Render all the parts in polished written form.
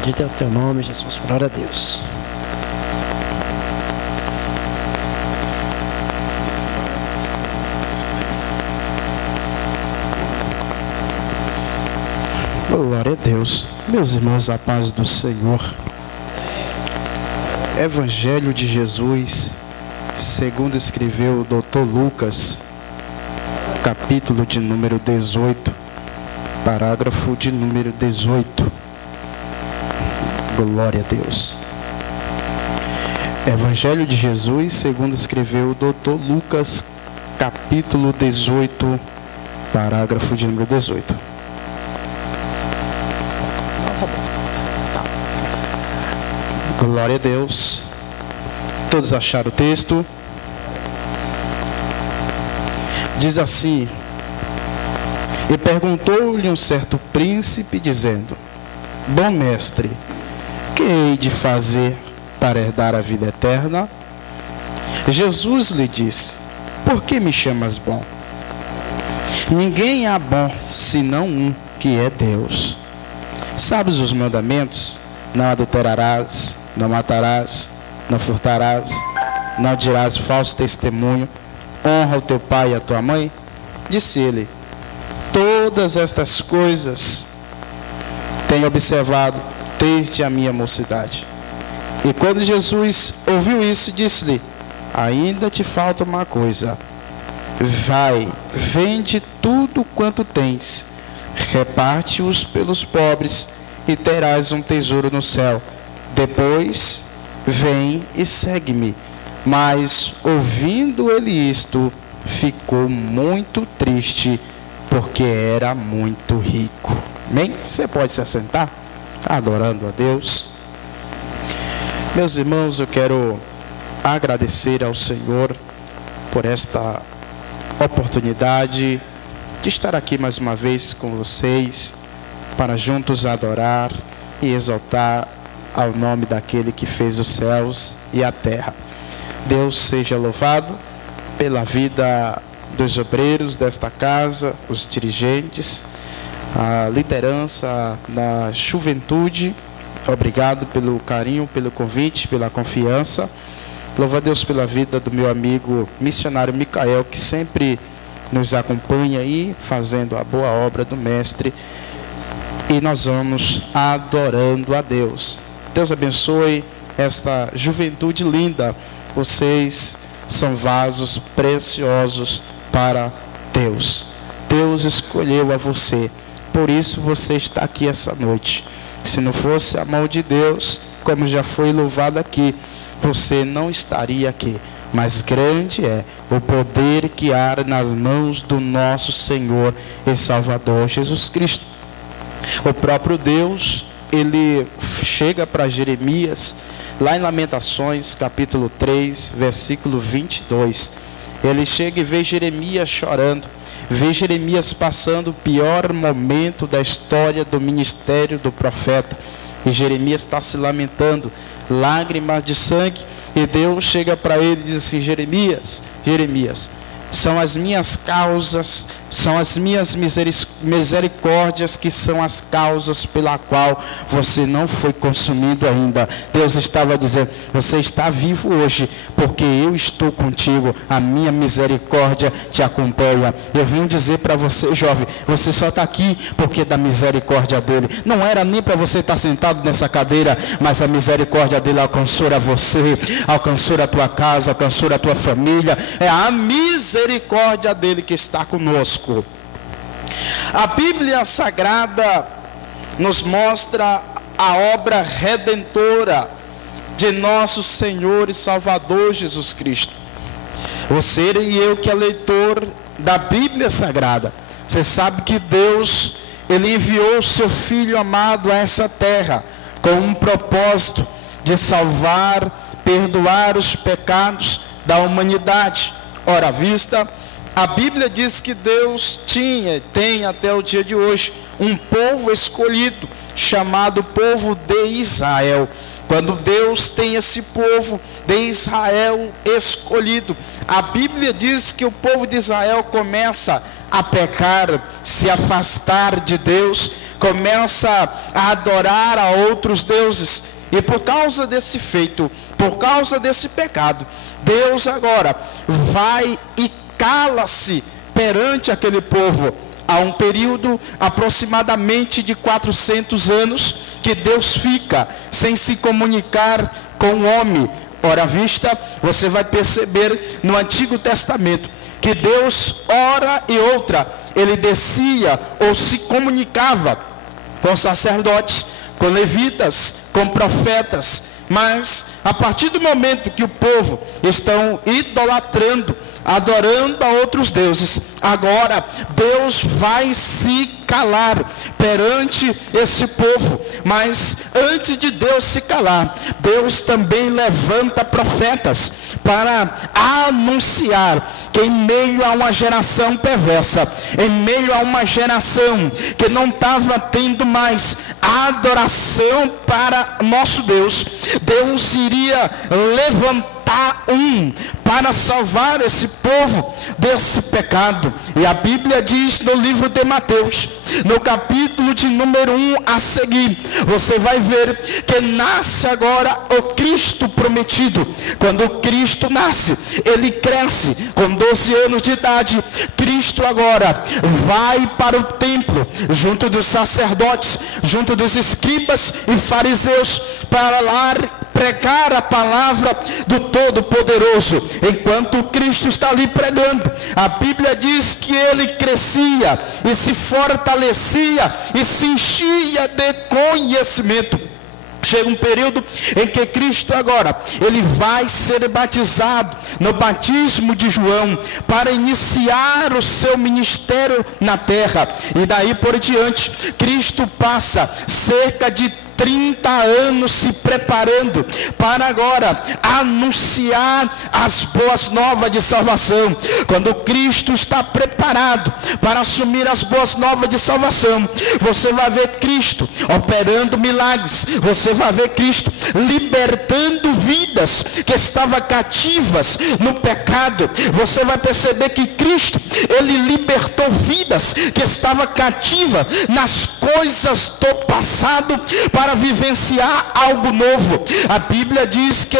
Bendito é o teu nome, Jesus. Glória a Deus. Glória a Deus. Meus irmãos, a paz do Senhor. Evangelho de Jesus, segundo escreveu o Dr. Lucas, capítulo de número 18, parágrafo de número 18. Glória a Deus. Evangelho de Jesus, segundo escreveu o Dr. Lucas, capítulo 18, parágrafo de número 18. Glória a Deus. Todos acharam o texto? Diz assim: e perguntou-lhe um certo príncipe, dizendo: bom mestre, que hei de fazer para herdar a vida eterna? Jesus lhe disse: por que me chamas bom? Ninguém há bom, senão um, que é Deus. Sabes os mandamentos? Não adulterarás, não matarás, não furtarás, não dirás falso testemunho, honra o teu pai e a tua mãe. Disse ele: todas estas coisas tenho observado desde a minha mocidade. E quando Jesus ouviu isso, disse-lhe: ainda te falta uma coisa. Vai, vende tudo quanto tens, reparte-os pelos pobres, e terás um tesouro no céu. Depois, vem e segue-me. Mas, ouvindo ele isto, ficou muito triste, porque era muito rico. Amém? Você pode se assentar, adorando a Deus. Meus irmãos, eu quero agradecer ao Senhor por esta oportunidade de estar aqui mais uma vez com vocês, para juntos adorar e exaltar ao nome daquele que fez os céus e a terra. Deus seja louvado pela vida dos obreiros desta casa, os dirigentes, a liderança da juventude. Obrigado pelo carinho, pelo convite, pela confiança. Louvo a Deus pela vida do meu amigo missionário Micael, que sempre nos acompanha aí, fazendo a boa obra do mestre. E nós vamos adorando a Deus. Deus abençoe esta juventude linda. Vocês são vasos preciosos para Deus. Deus escolheu a você. Por isso você está aqui essa noite. Se não fosse a mão de Deus, como já foi louvado aqui, você não estaria aqui. Mas grande é o poder que há nas mãos do nosso Senhor e Salvador Jesus Cristo. O próprio Deus, ele chega para Jeremias, lá em Lamentações, capítulo 3, versículo 22. Ele chega e vê Jeremias chorando, vê Jeremias passando o pior momento da história do ministério do profeta. E Jeremias está se lamentando, lágrimas de sangue. E Deus chega para ele e diz assim: Jeremias, são as minhas causas, são as minhas misericórdias que são as causas pela qual você não foi consumido ainda. Deus estava dizendo: você está vivo hoje porque eu estou contigo, a minha misericórdia te acompanha. Eu vim dizer para você, jovem, você só está aqui porque da misericórdia dele. Não era nem para você estar sentado nessa cadeira, mas a misericórdia dele alcançou a você, alcançou a tua casa, alcançou a tua família. É a misericórdia dele que está conosco. A Bíblia Sagrada nos mostra a obra redentora de nosso Senhor e Salvador Jesus Cristo. Você e eu que é leitor da Bíblia Sagrada, você sabe que Deus, ele enviou o seu Filho amado a essa terra com um propósito de salvar, perdoar os pecados da humanidade. Ora, à vista, a Bíblia diz que Deus tinha e tem até o dia de hoje um povo escolhido, chamado povo de Israel. Quando Deus tem esse povo de Israel escolhido, a Bíblia diz que o povo de Israel começa a pecar, se afastar de Deus, começa a adorar a outros deuses. E por causa desse feito, por causa desse pecado, Deus agora vai e cala-se perante aquele povo. Há um período aproximadamente de 400 anos que Deus fica sem se comunicar com o homem. Ora vista, você vai perceber no Antigo Testamento que Deus, ora e outra, ele descia ou se comunicava com sacerdotes, com levitas, com profetas. Mas a partir do momento que o povo estão idolatrando, adorando a outros deuses, agora Deus vai se calar perante esse povo. Mas antes de Deus se calar, Deus também levanta profetas para anunciar que em meio a uma geração perversa, em meio a uma geração que não estava tendo mais adoração para nosso Deus, Deus iria levantar um para salvar esse povo desse pecado. E a Bíblia diz no livro de Mateus, no capítulo de número 1 a seguir, você vai ver que nasce agora o Cristo prometido. Quando Cristo nasce, ele cresce com 12 anos de idade. Cristo agora vai para o templo, junto dos sacerdotes, junto dos escribas e fariseus, para lá pregar a palavra do Todo-Poderoso. Enquanto Cristo está ali pregando, a Bíblia diz que ele crescia e se fortalecia e se enchia de conhecimento. Chega um período em que Cristo agora, ele vai ser batizado no batismo de João, para iniciar o seu ministério na terra. E daí por diante, Cristo passa cerca de 30 anos se preparando para agora anunciar as boas novas de salvação. Quando Cristo está preparado para assumir as boas novas de salvação, você vai ver Cristo operando milagres, você vai ver Cristo libertando vidas que estavam cativas no pecado. Você vai perceber que Cristo, ele libertou vidas que estavam cativas nas coisas do passado para vivenciar algo novo. A Bíblia diz que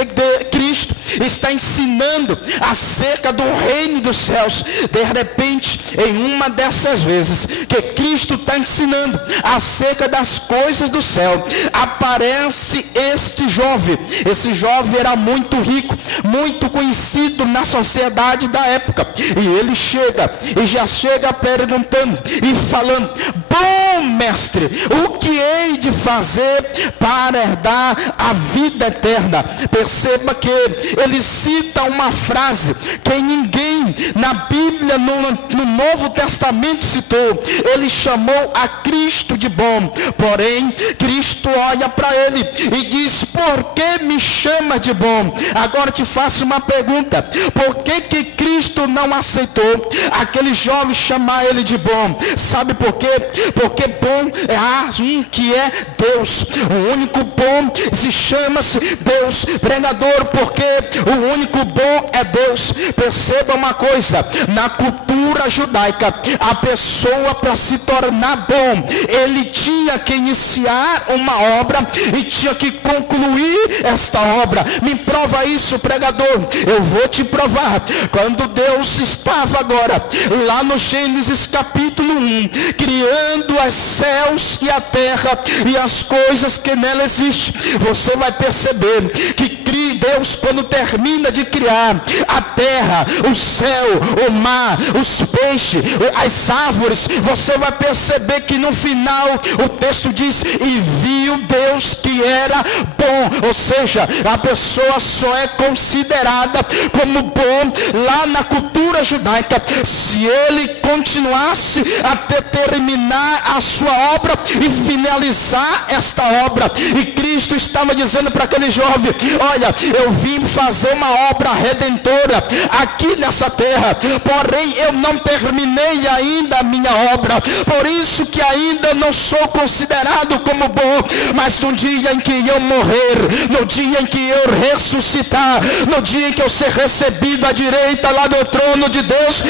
Cristo está ensinando acerca do reino dos céus. De repente, em uma dessas vezes que Cristo está ensinando acerca das coisas do céu, aparece este jovem. Esse jovem era muito rico, muito conhecido na sociedade da época, e ele chega e já chega perguntando e falando: bom mestre, o que hei de fazer para herdar a vida eterna? Perceba que ele cita uma frase que ninguém na Bíblia, no Novo Testamento citou. Ele chamou a Cristo de bom. Porém, Cristo olha para ele e diz: por que me chama de bom? Agora te faço uma pergunta: por que Cristo não aceitou aquele jovem chamar ele de bom? Sabe por quê? Porque bom é um que é Deus. O único bom se chama-se Deus. Pregador, porque o único bom é Deus. Perceba uma coisa: na cultura judaica, a pessoa, para se tornar bom, ele tinha que iniciar uma obra e tinha que concluir esta obra. Me prova isso, pregador. Eu vou te provar. Quando Deus estava agora lá no Gênesis capítulo 1, criando os céus e a terra e as coisas que nela existem, você vai perceber que Deus, quando termina de criar a terra, o céu, o mar, os peixes, as árvores, você vai perceber que no final o texto diz: e viu Deus que era bom. Ou seja, a pessoa só é considerada como bom lá na cultura judaica se ele continuasse até terminar a sua obra e finalizar esta obra. E Cristo estava dizendo para aquele jovem: olha, eu vim fazer uma obra redentora aqui nessa terra, porém eu não terminei ainda a minha obra, por isso que ainda não sou considerado como bom, mas no dia em que eu morrer, no dia em que eu ressuscitar, no dia em que eu ser recebido à direita lá do trono de Deus,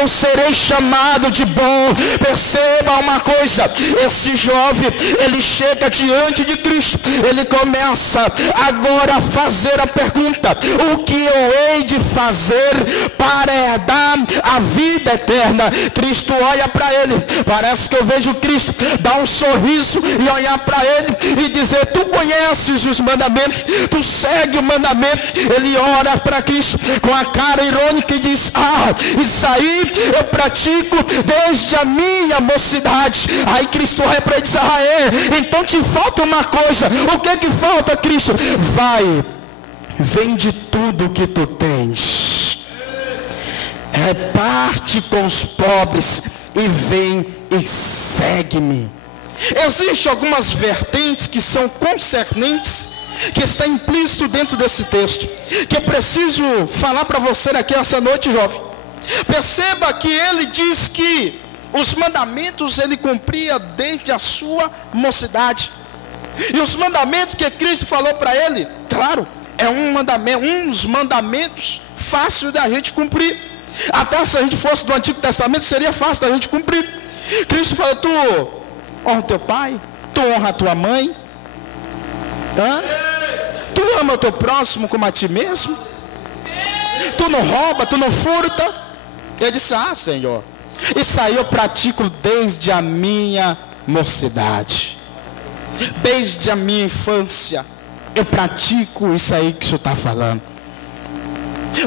eu serei chamado de bom. Perceba uma coisa, esse jovem, ele chega diante de Cristo, ele começa agora a fazer a pergunta: o que eu hei de fazer para herdar a vida eterna? Cristo olha para ele, parece que eu vejo Cristo dar um sorriso e olhar para ele e dizer: tu conheces os mandamentos, tu segue o mandamento. Ele ora para Cristo com a cara irônica e diz: isso aí eu pratico desde a minha mocidade. Aí Cristo olha para ele e diz: então te falta uma coisa. O que falta, Cristo? Vai, vende tudo que tu tens, reparte com os pobres e vem e segue-me. Existem algumas vertentes que são concernentes, que está implícito dentro desse texto, que eu preciso falar para você aqui essa noite, jovem. Perceba que ele diz que os mandamentos ele cumpria desde a sua mocidade. E os mandamentos que Cristo falou para ele, claro, é uns mandamentos fácil da gente cumprir. Até se a gente fosse do Antigo Testamento, seria fácil da gente cumprir. Cristo falou: tu honra teu pai, tu honra a tua mãe, tu ama o teu próximo como a ti mesmo, tu não rouba, tu não furta. Ele disse: Senhor, isso aí eu pratico desde a minha mocidade, desde a minha infância, eu pratico isso aí que o Senhor está falando.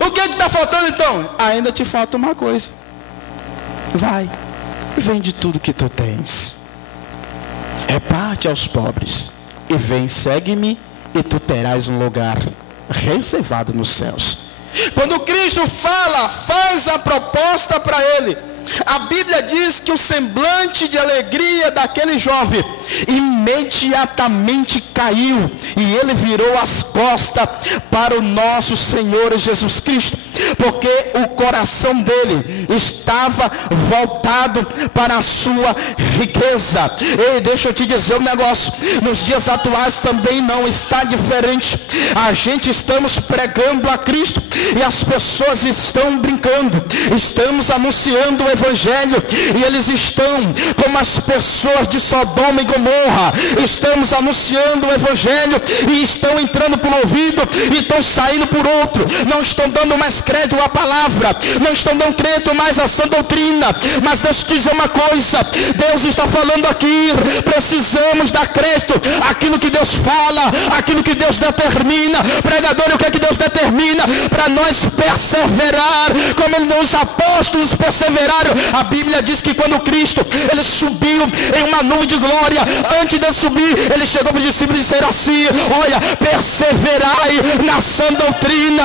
O que está faltando então? Ainda te falta uma coisa. Vai, vende tudo que tu tens, reparte aos pobres e vem, segue-me, e tu terás um lugar reservado nos céus. Quando Cristo faz a proposta para ele, a Bíblia diz que o semblante de alegria daquele jovem imediatamente caiu, e ele virou as costas para o nosso Senhor Jesus Cristo, porque o coração dele estava voltado para a sua riqueza. Ei, deixa eu te dizer um negócio, nos dias atuais também não está diferente. A gente estamos pregando a Cristo e as pessoas estão brincando. Estamos anunciando o Evangelho e eles estão como as pessoas de Sodoma e Gomorra. Estamos anunciando o Evangelho e estão entrando por um ouvido e estão saindo por outro. Não estão dando mais crédito à palavra, não estão dando crédito mais à sã doutrina. Mas Deus diz uma coisa, Deus está falando aqui, precisamos dar crédito àquilo que Deus fala, aquilo que Deus determina. Pregador, o que é que Deus determina? Para nós perseverar, como os apóstolos perseveraram. A Bíblia diz que quando Cristo, ele subiu em uma nuvem de glória, antes de subir, ele chegou para os discípulos e disse assim: olha, perseverai na sã doutrina.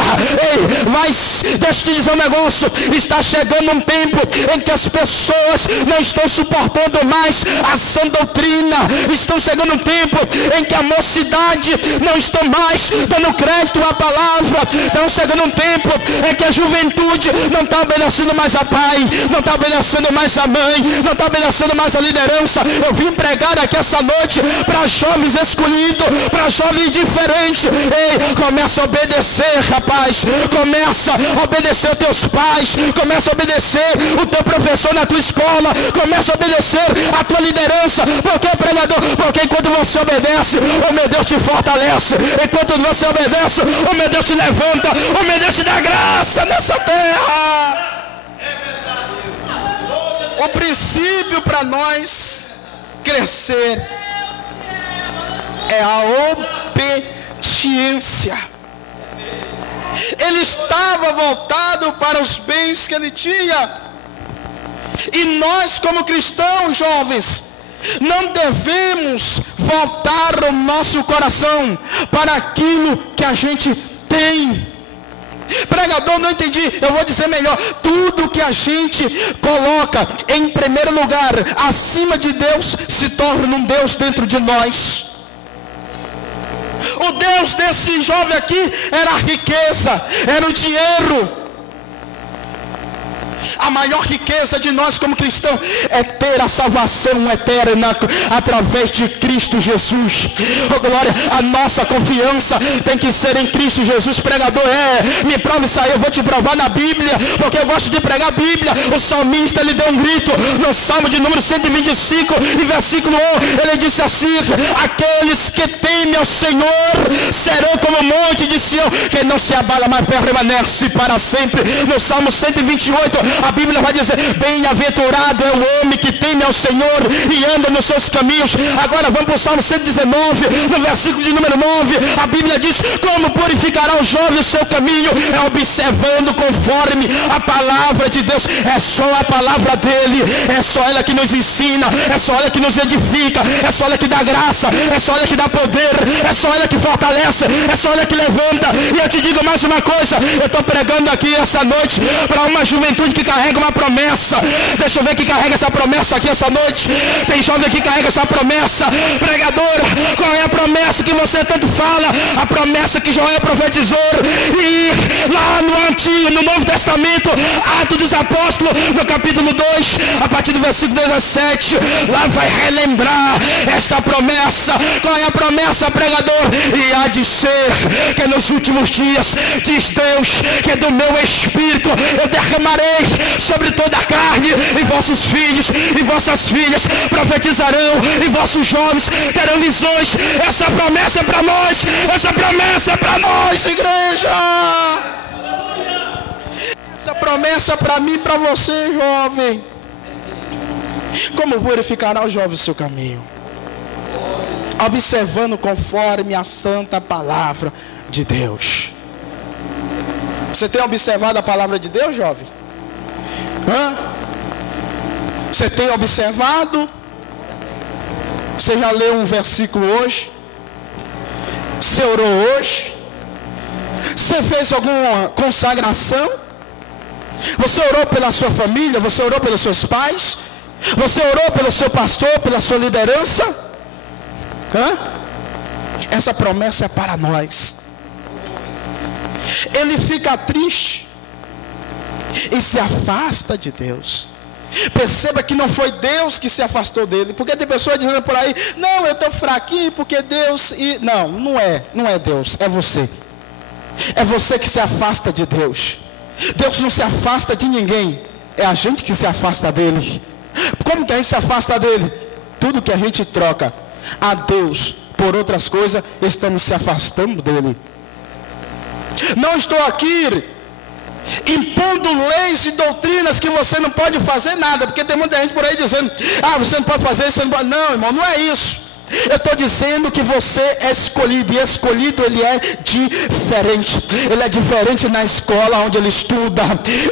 Ei, mas deixa eu te dizer um negócio, está chegando um tempo em que as pessoas não estão suportando mais a sã doutrina. Estão chegando um tempo em que a mocidade não está mais dando crédito à palavra. Estão chegando um tempo em que a juventude não está obedecendo mais a pai, não está obedecendo mais a mãe, não está obedecendo mais a liderança. Eu vim pregar aqui essa noite para jovens escolhidos, para jovens diferentes. Ei, começa a obedecer, rapaz, começa a obedecer os teus pais, começa a obedecer o teu professor na tua escola, começa a obedecer a tua liderança. Por que, pregador? Porque enquanto você obedece, o meu Deus te fortalece. Enquanto você obedece, o meu Deus te levanta, o meu Deus te dá graça nessa terra. O princípio para nós crescer é a obediência. Ele estava voltado para os bens que ele tinha. E nós, como cristãos jovens, não devemos voltar o nosso coração para aquilo que a gente tem. Pregador, não entendi. Eu vou dizer melhor. Tudo que a gente coloca em primeiro lugar acima de Deus se torna um Deus dentro de nós. O Deus desse jovem aqui era a riqueza, era o dinheiro. A maior riqueza de nós como cristãos é ter a salvação eterna através de Cristo Jesus. Oh glória, a nossa confiança tem que ser em Cristo Jesus. Pregador, me prova isso aí, eu vou te provar na Bíblia, porque eu gosto de pregar a Bíblia. O salmista, ele deu um grito no Salmo de número 125 e versículo 1, ele disse assim: aqueles que temem ao Senhor serão como o monte de Sião, que não se abala, mas permanece para sempre. No Salmo 128, a Bíblia vai dizer: bem-aventurado é o homem que teme ao Senhor e anda nos seus caminhos. Agora vamos para o Salmo 119, no versículo de número 9, a Bíblia diz: como purificará o jovem o seu caminho? É observando conforme a palavra de Deus. É só a palavra dele, é só ela que nos ensina, é só ela que nos edifica, é só ela que dá graça, é só ela que dá poder, é só ela que fortalece, é só ela que levanta. E eu te digo mais uma coisa, eu estou pregando aqui essa noite para uma juventude que carrega uma promessa. Deixa eu ver quem carrega essa promessa aqui essa noite. Tem jovem que carrega essa promessa. Pregador, qual é a promessa que você tanto fala? A promessa que Joel profetizou. E lá no Antigo, no Novo Testamento, Atos dos Apóstolos, no capítulo 2, a partir do versículo 17, lá vai relembrar esta promessa. Qual é a promessa, pregador? E há de ser que nos últimos dias, diz Deus, que do meu Espírito eu derramarei sobre toda a carne, e vossos filhos e vossas filhas profetizarão, e vossos jovens terão visões. Essa promessa é para nós, essa promessa é para nós, igreja. Essa promessa é para mim e para você, jovem. Como purificará o jovem o seu caminho? Observando conforme a santa palavra de Deus. Você tem observado a palavra de Deus, jovem? Você tem observado? Você já leu um versículo hoje? Você orou hoje? Você fez alguma consagração? Você orou pela sua família? Você orou pelos seus pais? Você orou pelo seu pastor, pela sua liderança? Essa promessa é para nós. Ele fica triste e se afasta de Deus. Perceba que não foi Deus que se afastou dele. Porque tem pessoas dizendo por aí: não, eu estou fraquinho porque Deus... Não é Deus, é você. É você que se afasta de Deus. Deus não se afasta de ninguém, é a gente que se afasta dele. Como que a gente se afasta dele? Tudo que a gente troca a Deus por outras coisas, estamos se afastando dele. Não estou aqui impondo leis e doutrinas que você não pode fazer nada, porque tem muita gente por aí dizendo: você não pode fazer isso, você não pode. Não, irmão, não é isso. Eu estou dizendo que você é escolhido, e escolhido ele é diferente. Ele é diferente na escola onde ele estuda,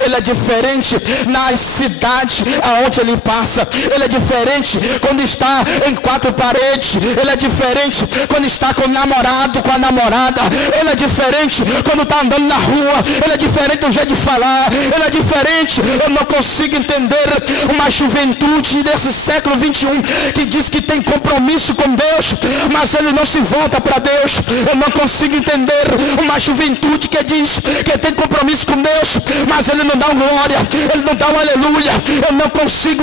ele é diferente na cidade aonde ele passa, ele é diferente quando está em quatro paredes, ele é diferente quando está com o namorado, com a namorada, ele é diferente quando está andando na rua, ele é diferente do jeito de falar, ele é diferente. Eu não consigo entender uma juventude desse século 21 que diz que tem compromisso com Deus, mas ele não se volta para Deus. Eu não consigo entender uma juventude que diz que tem compromisso com Deus, mas ele não dá glória, ele não dá um aleluia. Eu não consigo